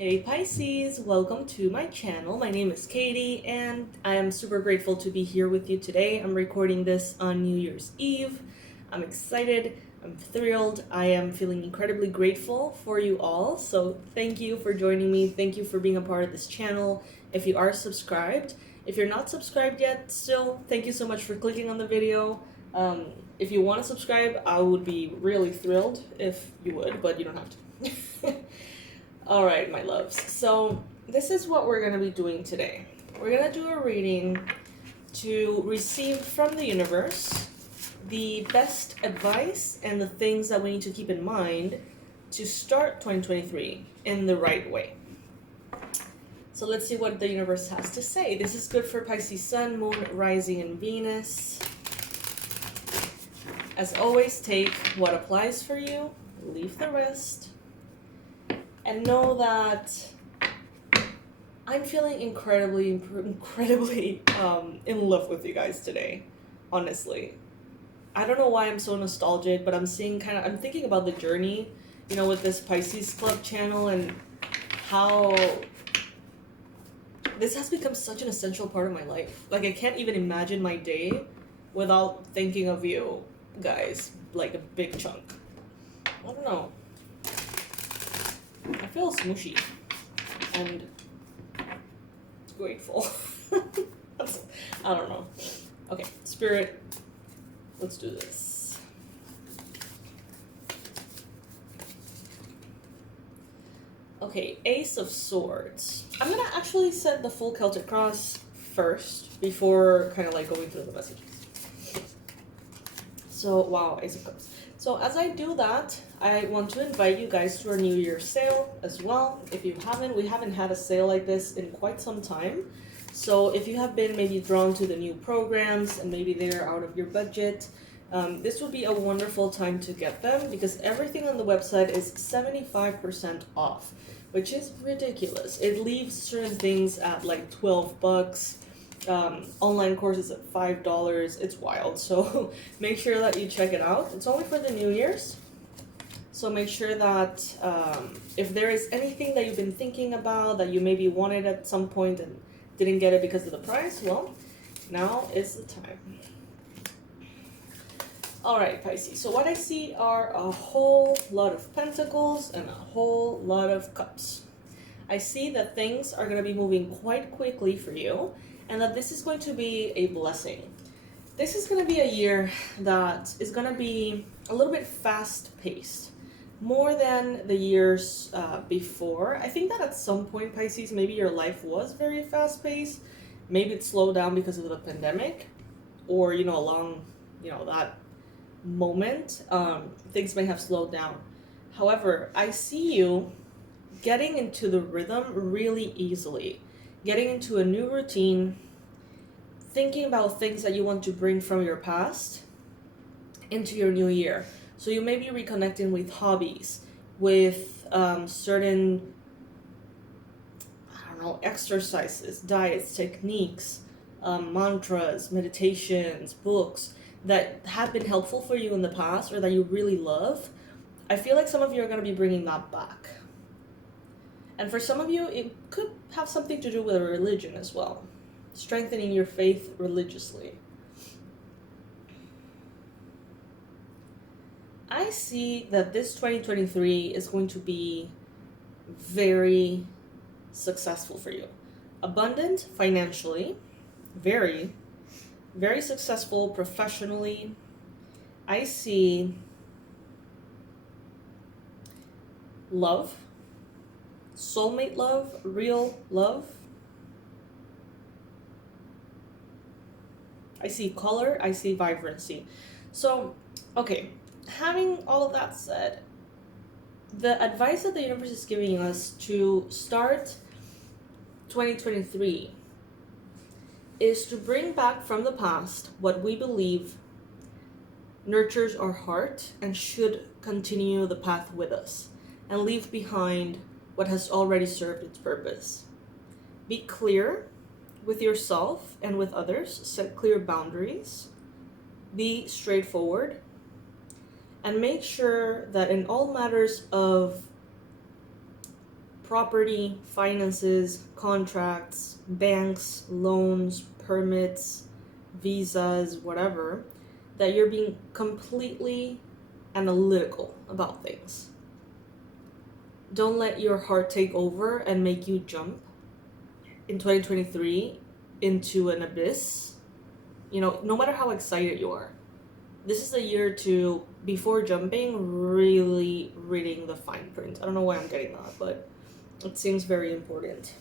Hey Pisces, welcome to my channel. My name is Katie and I am super grateful to be here with you today. I'm recording this on New Year's Eve. I'm excited, I'm thrilled, I am feeling incredibly grateful for you all. So thank you for joining me, thank you for being a part of this channel. If you are subscribed, if you're not subscribed yet, still, thank you so much for clicking on the video. If you want to subscribe, I would be really thrilled if you would, but you don't have to. All right, my loves. So this is what we're going to be doing today. We're going to do a reading to receive from the universe the best advice and the things that we need to keep in mind to start 2023 in the right way. So let's see what the universe has to say. This is good for Pisces Sun, Moon, Rising, and Venus. As always, take what applies for you, leave the rest. And know that I'm feeling incredibly in love with you guys today, honestly. I don't know why I'm so nostalgic, but I'm thinking about the journey, you know, with this Pisces Club channel and how this has become such an essential part of my life. Like, I can't even imagine my day without thinking of you guys, like a big chunk. I don't know. I feel smooshy and grateful. I don't know. Okay, Spirit, let's do this. Okay, Ace of Swords. I'm gonna actually set the full Celtic cross first before kind of like going through the messages. So, wow, Ace of Cups. So as I do that, I want to invite you guys to our New Year's sale as well. If you haven't, we haven't had a sale like this in quite some time. So if you have been maybe drawn to the new programs and maybe they're out of your budget, this would be a wonderful time to get them because everything on the website is 75% off, which is ridiculous. It leaves certain things at like $12. Online courses at $5. It's wild. So make sure that you check it out. It's only for the New Year's. So make sure that if there is anything that you've been thinking about that you maybe wanted at some point and didn't get it because of the price, well, now is the time. Alright, Pisces. So what I see are a whole lot of pentacles and a whole lot of cups. I see that things are going to be moving quite quickly for you, and that this is going to be a blessing. This is going to be a year that is going to be a little bit fast-paced, more than the years before. I think that at some point, Pisces, maybe your life was very fast-paced. Maybe it slowed down because of the pandemic, or, you know, along, you know, that moment, things may have slowed down. However, I see you getting into the rhythm really easily. Getting into a new routine, thinking about things that you want to bring from your past into your new year. So you may be reconnecting with hobbies, with certain, I don't know, exercises, diets, techniques, mantras, meditations, books that have been helpful for you in the past or that you really love. I feel like some of you are going to be bringing that back. And for some of you, it could have something to do with a religion as well. Strengthening your faith religiously. I see that this 2023 is going to be very successful for you. Abundant financially. Very, very successful professionally. I see love. Soulmate love, real love. I see color, I see vibrancy. So, okay, having all of that said, the advice that the universe is giving us to start 2023 is to bring back from the past what we believe nurtures our heart and should continue the path with us, and leave behind what has already served its purpose. Be clear with yourself and with others. Set clear boundaries. Be straightforward. And make sure that in all matters of property, finances, contracts, banks, loans, permits, visas, whatever, that you're being completely analytical about things. Don't let your heart take over and make you jump in 2023 into an abyss. You know, no matter how excited you are, this is the year to, before jumping, really reading the fine print. I don't know why I'm getting that, but it seems very important.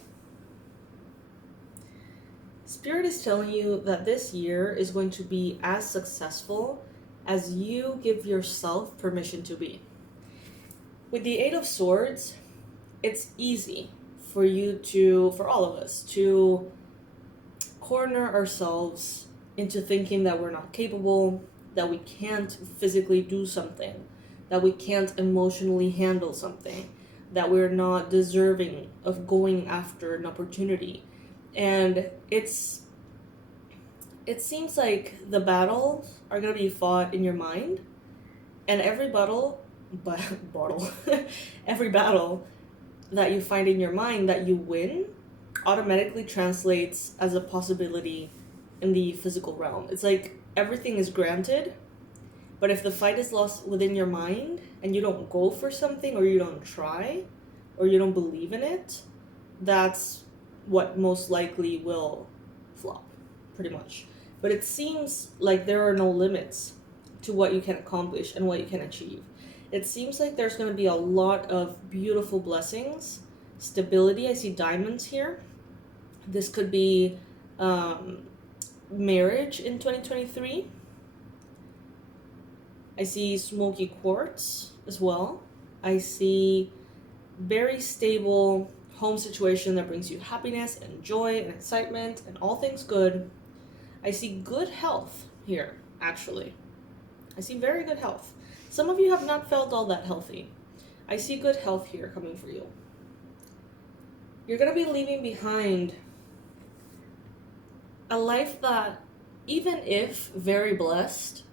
Spirit is telling you that this year is going to be as successful as you give yourself permission to be. With the Eight of Swords, it's easy for all of us, to corner ourselves into thinking that we're not capable, that we can't physically do something, that we can't emotionally handle something, that we're not deserving of going after an opportunity. And it seems like the battles are going to be fought in your mind, and every battle that you find in your mind that you win automatically translates as a possibility in the physical realm. It's like everything is granted, but if the fight is lost within your mind and you don't go for something, or you don't try, or you don't believe in it, that's what most likely will flop, pretty much. But it seems like there are no limits to what you can accomplish and what you can achieve. It seems like there's going to be a lot of beautiful blessings, stability. I see diamonds here. This could be marriage in 2023. I see smoky quartz as well. I see very stable home situation that brings you happiness and joy and excitement and all things good. I see good health here, actually. I see very good health. Some of you have not felt all that healthy. I see good health here coming for you. You're going to be leaving behind a life that, even if very blessed,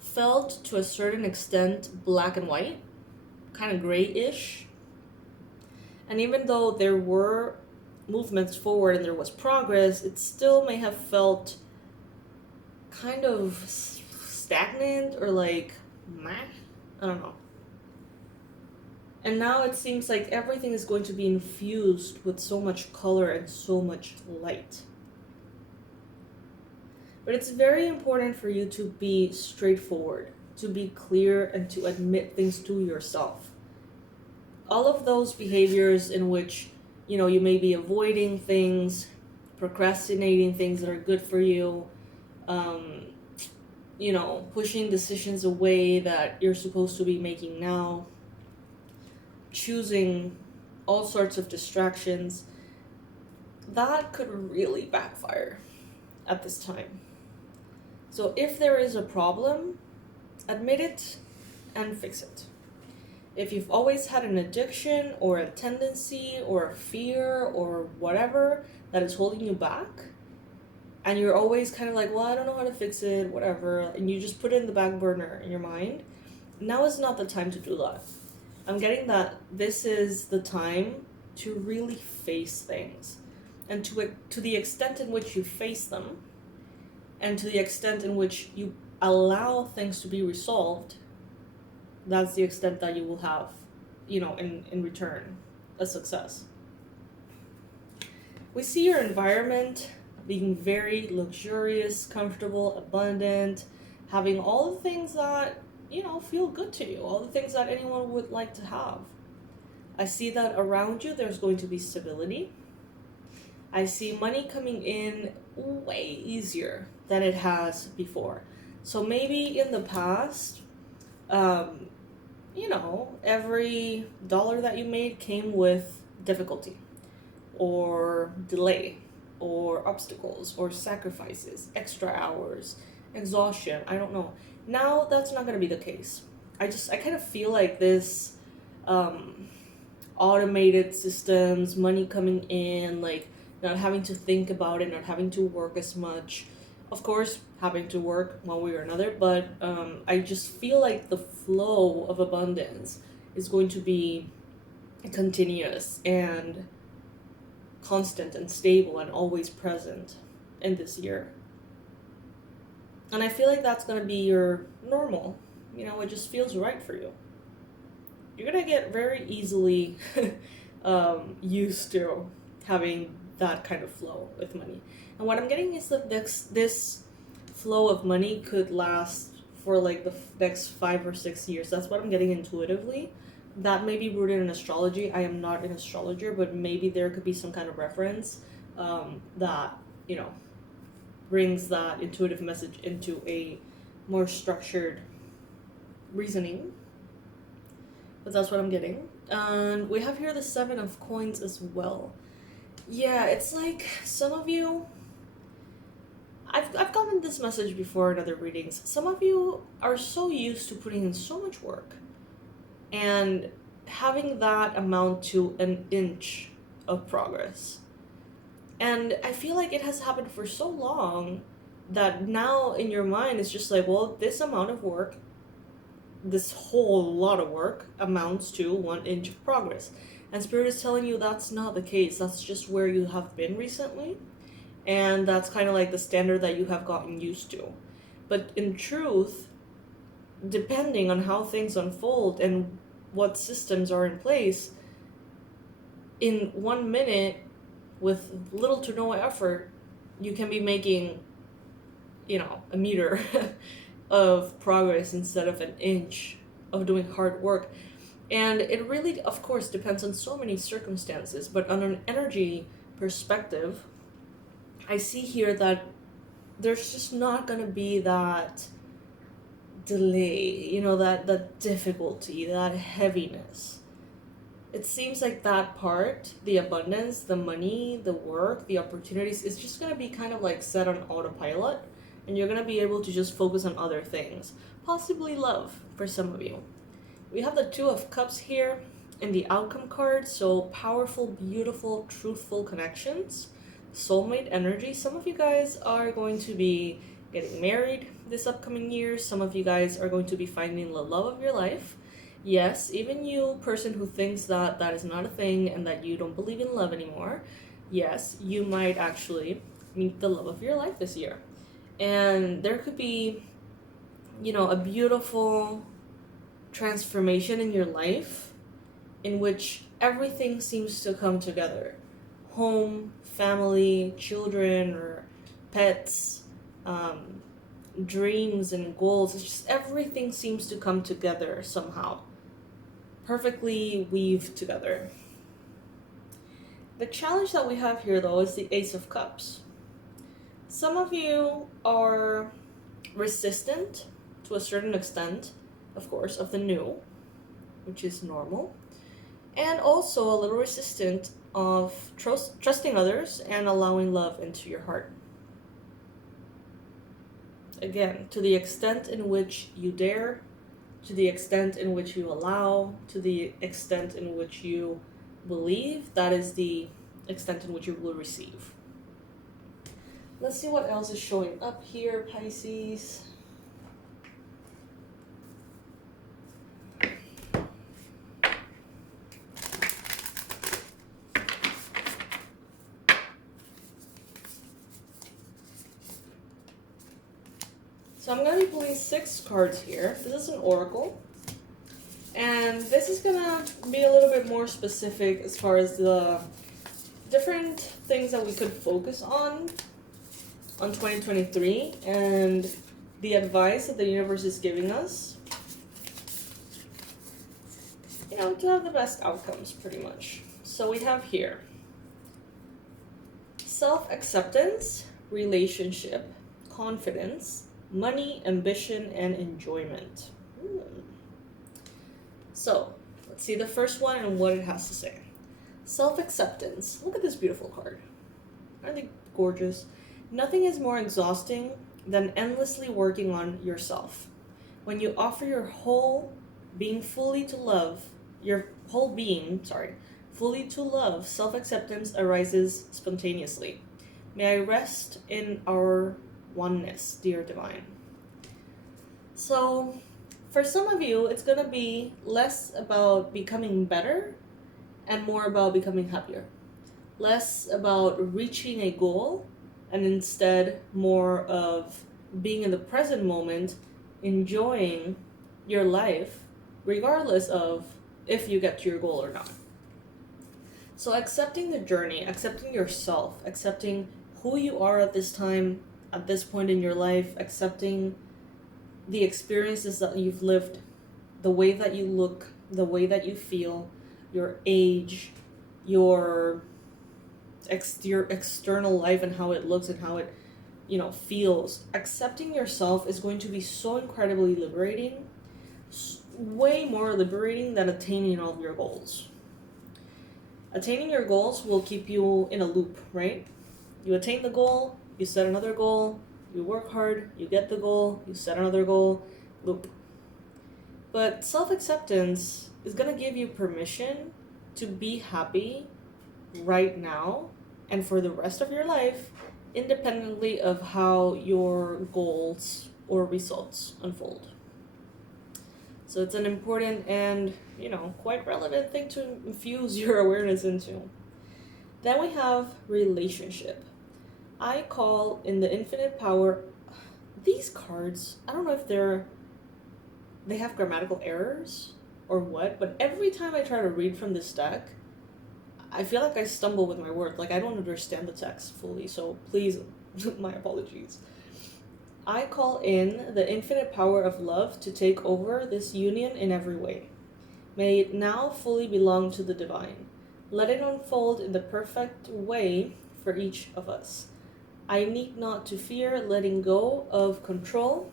felt to a certain extent black and white, kind of gray-ish. And even though there were movements forward and there was progress, it still may have felt kind of stagnant or like meh. I don't know. And now it seems like everything is going to be infused with so much color and so much light. But it's very important for you to be straightforward, to be clear, and to admit things to yourself. All of those behaviors in which, you know, you may be avoiding things, procrastinating things that are good for you, you know, pushing decisions away that you're supposed to be making now, choosing all sorts of distractions, that could really backfire at this time. So if there is a problem, admit it and fix it. If you've always had an addiction or a tendency or a fear or whatever that is holding you back, and you're always kind of like, well, I don't know how to fix it, whatever, and you just put it in the back burner in your mind, now is not the time to do that. I'm getting that this is the time to really face things. And to the extent in which you face them, and to the extent in which you allow things to be resolved, that's the extent that you will have, you know, in return, a success. We see your environment being very luxurious, comfortable, abundant, having all the things that, you know, feel good to you, all the things that anyone would like to have. I see that around you there's going to be stability. I see money coming in way easier than it has before. So maybe in the past, you know, every dollar that you made came with difficulty or delay or obstacles or sacrifices, extra hours, exhaustion, I don't know. Now that's not going to be the case. I kind of feel like this automated systems, money coming in, like not having to think about it, not having to work as much. Of course, having to work one way or another, but I just feel like the flow of abundance is going to be continuous and constant and stable and always present in this year. And I feel like that's going to be your normal. You know, it just feels right for you. You're going to get very easily used to having that kind of flow with money. And what I'm getting is that this flow of money could last for like the next 5 or 6 years. That's what I'm getting intuitively. That may be rooted in astrology. I am not an astrologer, but maybe there could be some kind of reference that, you know, brings that intuitive message into a more structured reasoning. But that's what I'm getting. And we have here the 7 of Coins as well. Yeah, it's like some of you, I've gotten this message before in other readings. Some of you are so used to putting in so much work and having that amount to an inch of progress. And I feel like it has happened for so long that now in your mind it's just like, well, this amount of work, this whole lot of work amounts to 1 inch of progress. And Spirit is telling you that's not the case. That's just where you have been recently. And that's kind of like the standard that you have gotten used to. But in truth, depending on how things unfold and what systems are in place, in 1 minute, with little to no effort, you can be making, you know, a meter of progress instead of an inch of doing hard work. And it really, of course, depends on so many circumstances. But on an energy perspective, I see here that there's just not going to be that delay, you know, that difficulty, that heaviness. It seems like that part, the abundance, the money, the work, the opportunities, is just going to be kind of like set on autopilot. And you're going to be able to just focus on other things. Possibly love for some of you. We have the 2 of Cups here in the outcome card. So powerful, beautiful, truthful connections. Soulmate energy. Some of you guys are going to be getting married this upcoming year. Some of you guys are going to be finding the love of your life. Yes, even you, person who thinks that that is not a thing and that you don't believe in love anymore, yes, you might actually meet the love of your life this year. And there could be, you know, a beautiful transformation in your life in which everything seems to come together. Home, family, children, or pets, dreams and goals. It's just everything seems to come together somehow. Perfectly weave together. The challenge that we have here, though, is the Ace of Cups. Some of you are resistant to a certain extent, of course, of the new, which is normal, and also a little resistant of trusting others and allowing love into your heart. Again, to the extent in which you dare, to the extent in which you allow, to the extent in which you believe, that is the extent in which you will receive. Let's see what else is showing up here, Pisces. So I'm going to be pulling 6 cards here. This is an oracle. And this is going to be a little bit more specific as far as the different things that we could focus on 2023 and the advice that the universe is giving us, you know, to have the best outcomes, pretty much. So we have here self-acceptance, relationship, confidence, money, ambition, and enjoyment. So let's see the first one and what it has to say. Self-acceptance. Look at this beautiful card. Aren't they gorgeous? Nothing is more exhausting than endlessly working on yourself. When you offer your whole being fully to love, fully to love, self-acceptance arises spontaneously. May I rest in our oneness, dear divine. So for some of you, it's going to be less about becoming better and more about becoming happier. Less about reaching a goal, and instead more of being in the present moment, enjoying your life, regardless of if you get to your goal or not. So accepting the journey, accepting yourself, accepting who you are at this time, at this point in your life, accepting the experiences that you've lived, the way that you look, the way that you feel, your age, your external life and how it looks and how it, feels. Accepting yourself is going to be so incredibly liberating, way more liberating than attaining all of your goals. Attaining your goals will keep you in a loop, right? You attain the goal, you set another goal, you work hard, you get the goal, you set another goal, loop. But self-acceptance is going to give you permission to be happy right now and for the rest of your life, independently of how your goals or results unfold. So it's an important and, quite relevant thing to infuse your awareness into. Then we have relationship. I call in the infinite power. These cards, I don't know if they have grammatical errors or what, but every time I try to read from this deck, I feel like I stumble with my words. Like I don't understand the text fully, so please, my apologies. I call in the infinite power of love to take over this union in every way. May it now fully belong to the divine. Let it unfold in the perfect way for each of us. I need not to fear letting go of control.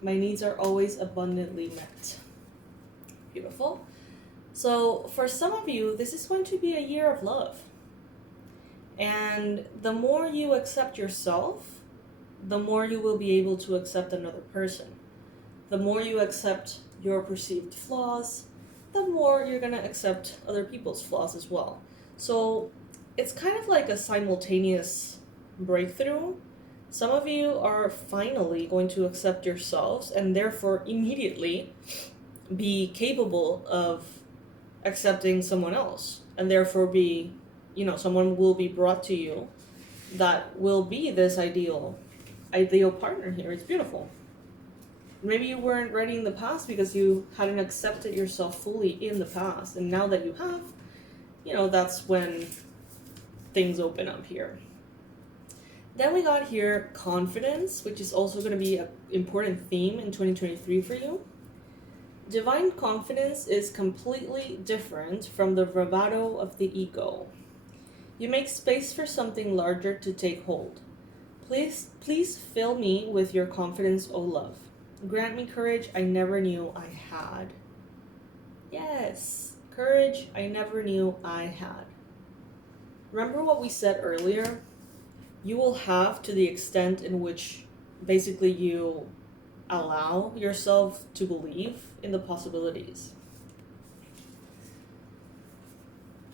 My needs are always abundantly met. Beautiful. So for some of you, this is going to be a year of love. And the more you accept yourself, the more you will be able to accept another person. The more you accept your perceived flaws, the more you're going to accept other people's flaws as well. So it's kind of like a simultaneous breakthrough. Some of you are finally going to accept yourselves and therefore immediately be capable of accepting someone else, and therefore be, someone will be brought to you that will be this ideal partner here. It's beautiful. Maybe you weren't ready in the past because you hadn't accepted yourself fully in the past, and now that you have, that's when things open up here. Then we got here confidence, which is also going to be an important theme in 2023 for you. Divine confidence is completely different from the bravado of the ego. You make space for something larger to take hold. Please fill me with your confidence, O love. Grant me courage I never knew I had. Yes, courage I never knew I had. Remember what we said earlier? You will have to the extent in which basically you allow yourself to believe in the possibilities.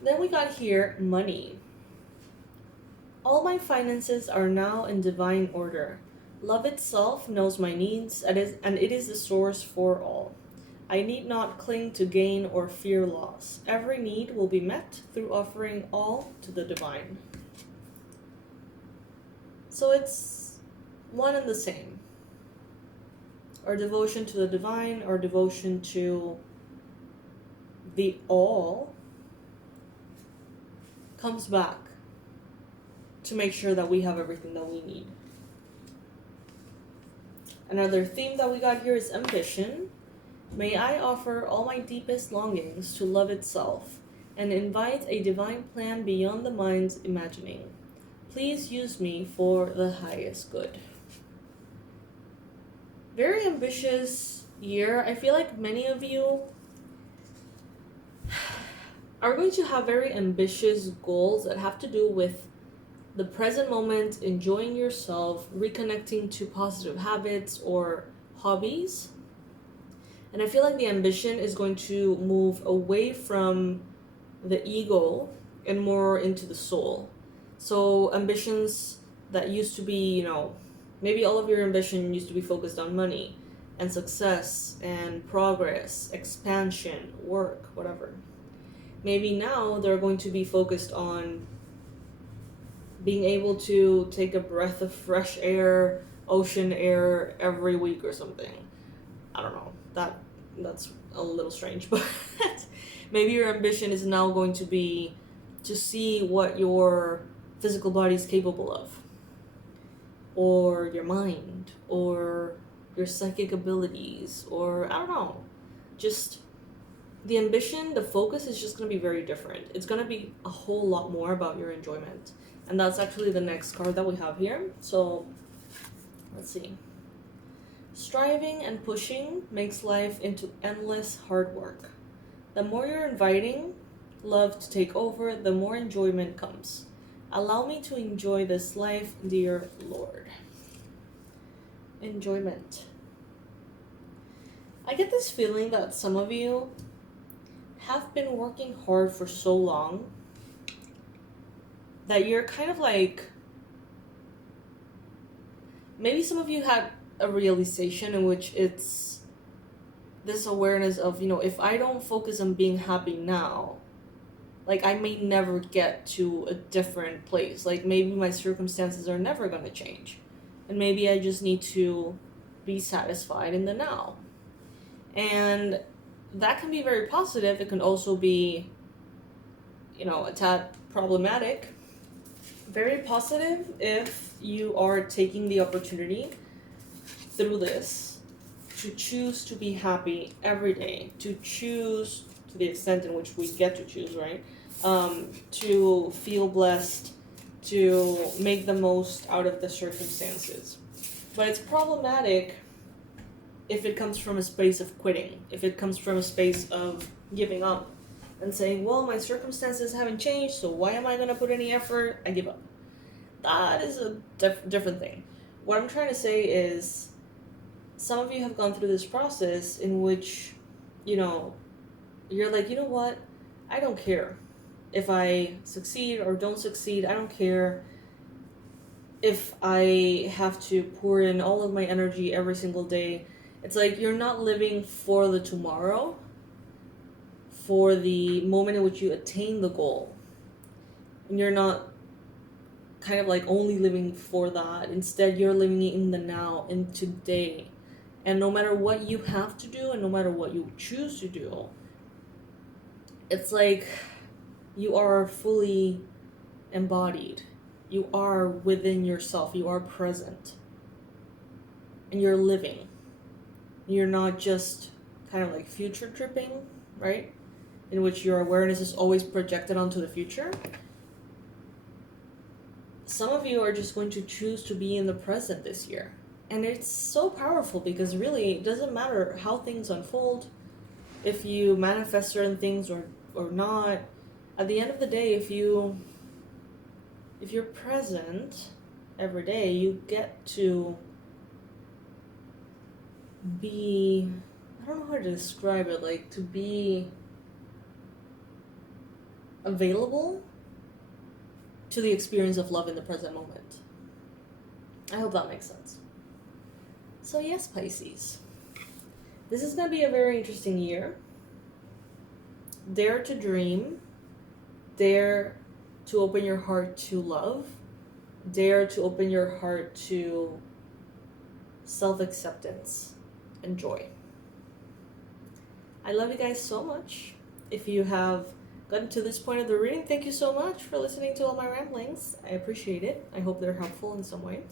Then we got here money. All my finances are now in divine order. Love itself knows my needs, and it is the source for all. I need not cling to gain or fear loss. Every need will be met through offering all to the divine. So it's one and the same. Our devotion to the divine, our devotion to the all, comes back to make sure that we have everything that we need. Another theme that we got here is ambition. May I offer all my deepest longings to love itself and invite a divine plan beyond the mind's imagining. Please use me for the highest good. Very ambitious year. I feel like many of you are going to have very ambitious goals that have to do with the present moment, enjoying yourself, reconnecting to positive habits or hobbies. And I feel like the ambition is going to move away from the ego and more into the soul. So ambitions that used to be, maybe all of your ambition used to be focused on money and success and progress, expansion, work, whatever. Maybe now they're going to be focused on being able to take a breath of fresh air, ocean air every week or something. I don't know. That's a little strange, but maybe your ambition is now going to be to see what your physical body is capable of, or your mind, or your psychic abilities, or I don't know. Just the ambition, the focus is just going to be very different. It's going to be a whole lot more about your enjoyment. And that's actually the next card that we have here. So let's see. Striving and pushing makes life into endless hard work. The more you're inviting love to take over, the more enjoyment comes. Allow me to enjoy this life, dear Lord. Enjoyment. I get this feeling that some of you have been working hard for so long that you're kind of like, maybe some of you had a realization in which it's this awareness of, you know, if I don't focus on being happy now, like I may never get to a different place. Like maybe my circumstances are never going to change. And maybe I just need to be satisfied in the now. And that can be very positive. It can also be, you know, a tad problematic. Very positive if you are taking the opportunity through this to choose to be happy every day, to choose to the extent in which we get to choose, right? To feel blessed, to make the most out of the circumstances. But it's problematic if it comes from a space of quitting, if it comes from a space of giving up and saying, well, my circumstances haven't changed, so why am I going to put any effort? I give up. That is a different thing. What I'm trying to say is, some of you have gone through this process in which, you know, you're like, you know what? I don't care if I succeed or don't succeed. I don't care if I have to pour in all of my energy every single day. It's like you're not living for the tomorrow, for the moment in which you attain the goal. And you're not kind of like only living for that. Instead, you're living in the now, in today. And no matter what you have to do and no matter what you choose to do, it's like you are fully embodied. You are within yourself. You are present. And you're living. You're not just kind of like future tripping, right? In which your awareness is always projected onto the future. Some of you are just going to choose to be in the present this year. And it's so powerful because really it doesn't matter how things unfold, if you manifest certain things or not. At the end of the day, if you're present every day, you get to be, I don't know how to describe it, like to be available to the experience of love in the present moment. I hope that makes sense. So yes, Pisces, this is going to be a very interesting year. Dare to dream. Dare to open your heart to love. Dare to open your heart to self-acceptance and joy. I love you guys so much. If you have gotten to this point of the reading, thank you so much for listening to all my ramblings. I appreciate it. I hope they're helpful in some way.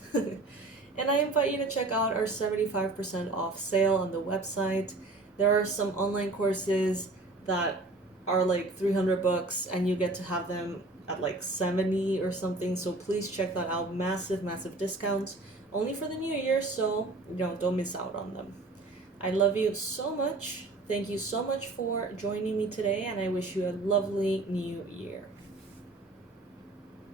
And I invite you to check out our 75% off sale on the website. There are some online courses that are like $300 and you get to have them at like 70 or something. So please check that out. Massive discounts only for the new year. So don't miss out on them. I love you so much. Thank you so much for joining me today, and I wish you a lovely new year.